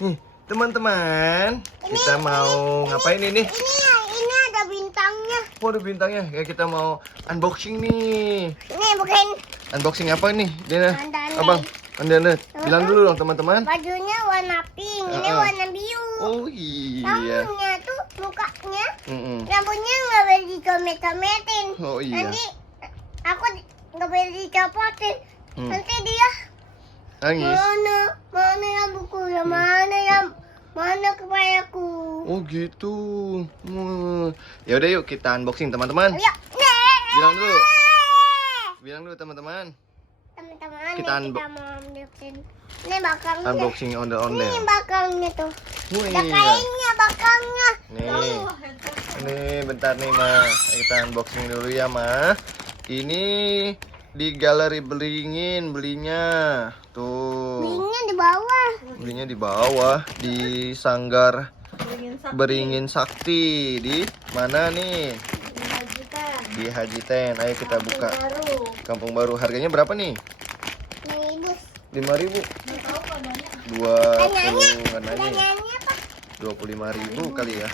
Nih, teman-teman, kita mau ngapain ini? Ini ada bintangnya. Oh, ada bintangnya. Ya, kita mau unboxing nih. Ini bukan Unboxing apa nih, Dina? Anda-anda. Abang, Anda bilang dulu dong, teman-teman. bajunya warna pink, ini warna biru. Oh iya. Rambutnya tuh mukanya, Mm-mm. rambutnya nggak boleh dicomet-cometin. Oh iya. Nanti aku nggak boleh dicopotin. Nanti dia Nangis. mana rambutku, mana kepalaku. Oh gitu. Ya udah yuk kita unboxing teman-teman. Ayo, Bilang dulu. Bilang dulu teman-teman. teman-teman, Kita kita mau unboxing. Ini bakangnya. Unboxing ondel-ondel. Ini bakangnya tuh. Wih, Ada kainnya bakangnya. nih. Ini bentar nih, Ma. Kita unboxing dulu ya, Ma. Ini di Galeri Beringin belinya. Tuh. Belinya di bawah. Belinya di bawah di Sanggar Beringin Sakti. Di mana nih? Di Haji Ten. Ayo kita buka. Kampung Baru. Harganya berapa nih? Nih, bus. 5.000. 20 Tanyanya apa? 25.000 kali ya.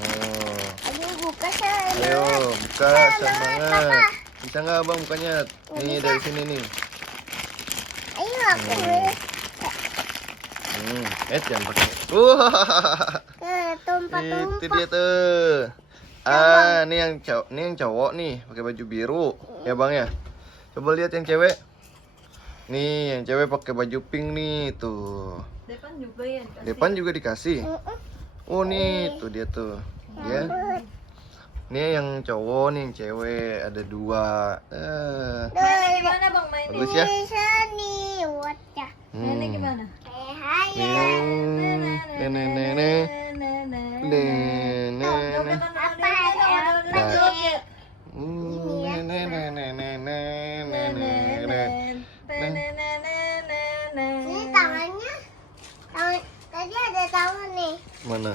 Oh. Ayo buka saya. Ayo buka semangat. Bisa nggak abang bukanya? Nih dari sini nih. Ayo aku. Jangan pakai. Wah, Tumpah-tumpah. itu dia tuh. Ini yang cowok nih pakai baju biru ya bang ya. Coba lihat yang cewek. Nih yang cewek pakai baju pink nih tuh. Depan juga ya. Depan juga dikasih. Oh nih tuh dia tuh. Ya. Ini yang cowok nih yang cewek ada 2. Mainnya gimana bang mainnya? Bagus ya. Bisa nih, wajah. Mainnya gimana? Ini tangannya. Tadi ada tangan nih. Mana?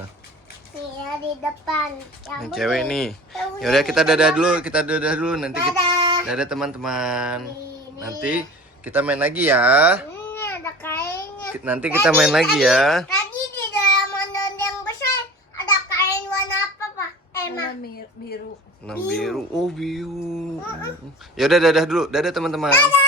Nih ya di depan. Yang cewek nih. Yaudah kita dadah dulu nanti kita dadah teman-teman. Nanti kita main lagi ya. Ini ada kainnya. Nanti kita main lagi ya. Tadi di dalam mondon yang besar ada kain warna apa, Pak? Warna biru. Nah, biru. Oh, biru. Ya udah dadah dulu. Dadah teman-teman. Dadah!